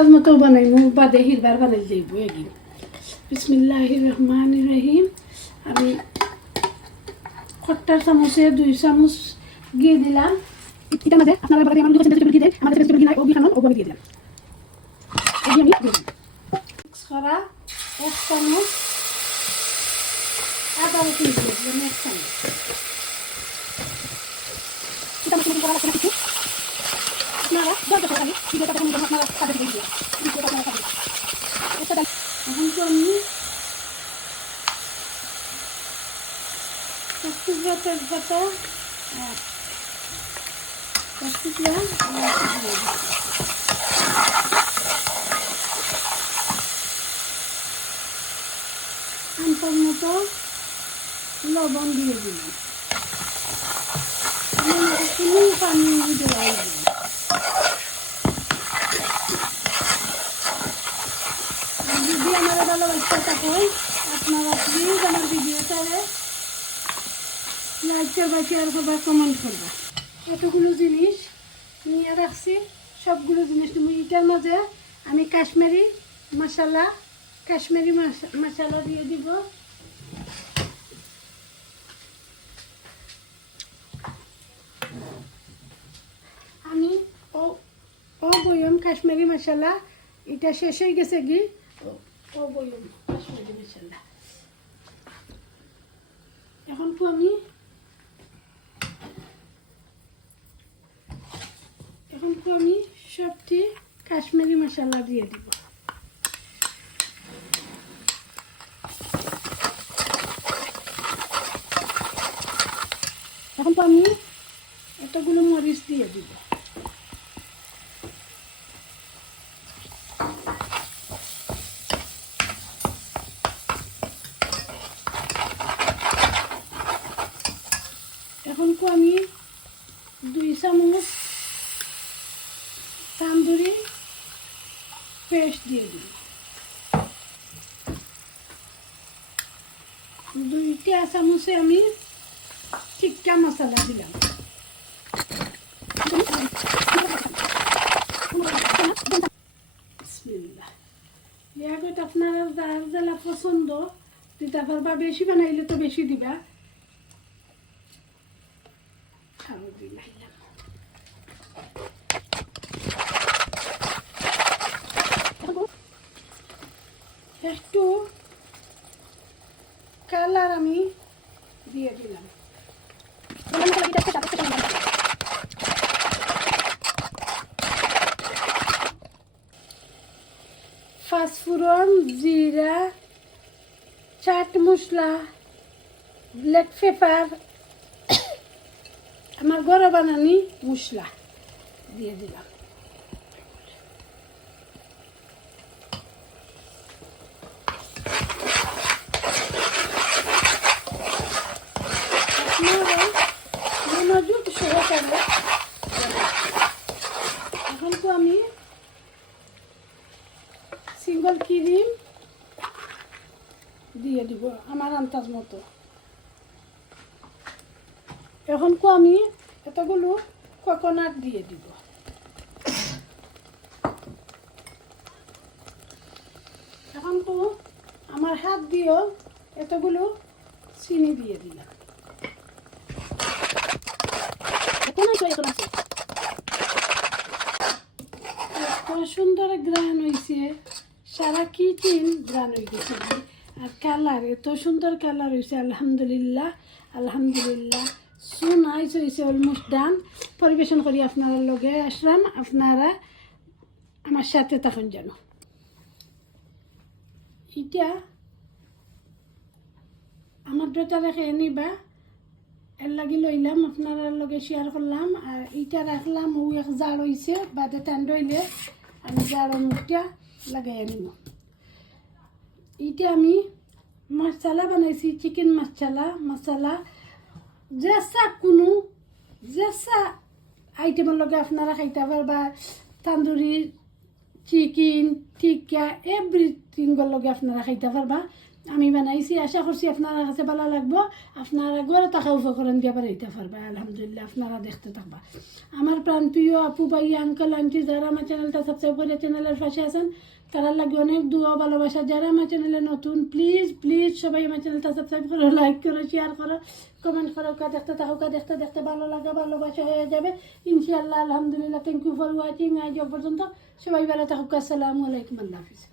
আন্তাজ মতো বানাই মুখ বাদে হিরবার বানাই যাইব একদিন বিসমিল্লাহ রহমান রহিম আমি খট্টার চামচে দুই চামচ গিয়ে দিলাম। এটার মাঝে আপনারা বাড়ি আমার দুটো দিয়ে দেন আমাদের ভেজিটেবল গিয়ে ও বিখানো ও দিয়ে দিলাম। এই আমি দিয়ে দিলাম। মিক্স করা এক চামচ আদা রসুন দিয়ে দিলাম এক চামচ এটা মশলা করা লাগছে না কিছু আপনারা দশ টাকা ভিডিওটা দেখুন আপনারা কাজে দিয়ে দিন ভিডিওটা আপনারা কাজে এটা এখন তো দিয়ে লবণ দিয়ে দিলাম। পানি দেওয়া দিলাম আর যদি আমার ভালোবাসা থাকেন, আপনারা প্লিজ আমার ভিডিওটারে লাইক করবা শেয়ার করবা কমেন্ট করবা। এতগুলো জিনিস নিয়ে রাখছি। সবগুলো জিনিস তুমি এটার মাঝে আমি কাশ্মীরি মশলা, কাশ্মীরি মশ- মশলা দিয়ে দিব। আমি ও ও বয়ম কাশ্মীরি মশলা, এটা শেষ হয়ে গেছে কি? ও- বয়ম এখন তো আমি এখন তো আমি সবটি কাশ্মীরি মশলা দিয়ে দিব। এখন তো আমি এতগুলো মরিচ দিয়ে দিব। এখন তো আমি দুই চামচ তান্দুরি পেস্ট দিয়ে দিই দুইটা চামচে আমি টিক্কা মশলা দিলাম। আপনারা যার জেলা পছন্দ দিতে পারবা বেশি বানাইলে তো বেশি দিবা খাব দিলাম একটু কালার আমি ফাঁসফুরন জিরা চাট মশলা ব্ল্যাক পেপার আমার ঘরে বানানি মশলা দিয়ে দিলাম আপনারা মনোযোগ সহকারে এখন তো আমি সিঙ্গল ক্রিম দিয়ে দিব আমার আন্দাজ মতো। এখন তো আমি এতগুলো কোকোনাট দিয়ে দিব। এখন তো আমার হাত দিয়েও এতগুলো চিনি দিয়ে দিলাম। সুন্দর গ্রান হয়েছে সারা কিচেন গ্রান হয়ে গেছে আর কালার, এত সুন্দর কালার হয়েছে আলহামদুলিল্লাহ আলহামদুলিল্লাহ। সুন আইস হয়েছে অলমোস্ট ডান পরিবেশন করি আপনারা লগে, আসলাম। আপনারা আমার সাথে তখন যেন। এটা আমার বেটারে খেয়ে নিবা। এর লাগি লইলাম, আপনার লগে শেয়ার করলাম। আর এইটা রাখলাম, ও এক জার হইছে, বাদে টান রইলে আমি জার মুখটা লাগাই নিব এইটা আমি মশলা বানাইছি, চিকেন মশলা মশলা জেসা কোনো জেসা আইটেমের লগে আপনারা খাইতে পারবা তান্দুরি, চিকেন টিকা এভরিথিংয়ের লগে আপনারা খাইতে পারবা। আমি বানাইছি, আশা করছি আপনারা কাছে ভালো লাগবো। আপনারা ঘরে টাকা উপকরণ দিয়ে বানাইতে পারবা আলহামদুলিল্লাহ, আপনারা দেখতে থাকবা। আমার প্রাণ প্রিয় আপু ভাই আঙ্কেল আন্টি যারা আমার চ্যানেলটা সাবস্ক্রাইব করে চ্যানেলের পাশে আছেন তারা লাগে অনেক দুয়া, ভালোবাসা। যারা আমার চ্যানেলে নতুন প্লিজ প্লিজ সবাই আমার চ্যানেলটা সাবস্ক্রাইব করো লাইক করো শেয়ার করো কমেন্ট করো, কা দেখতে থাকো, কা দেখতে দেখতে ভালো লাগা, ভালোবাসা হয়ে যাবে। ইনশাআল্লাহ, আলহামদুলিল্লাহ থ্যাংক ইউ ফর ওয়াচিং আজ পর্যন্ত। সবাই ভালো থাকুক, আসসালামু আলাইকুম, আল্লাহ হাফিজ।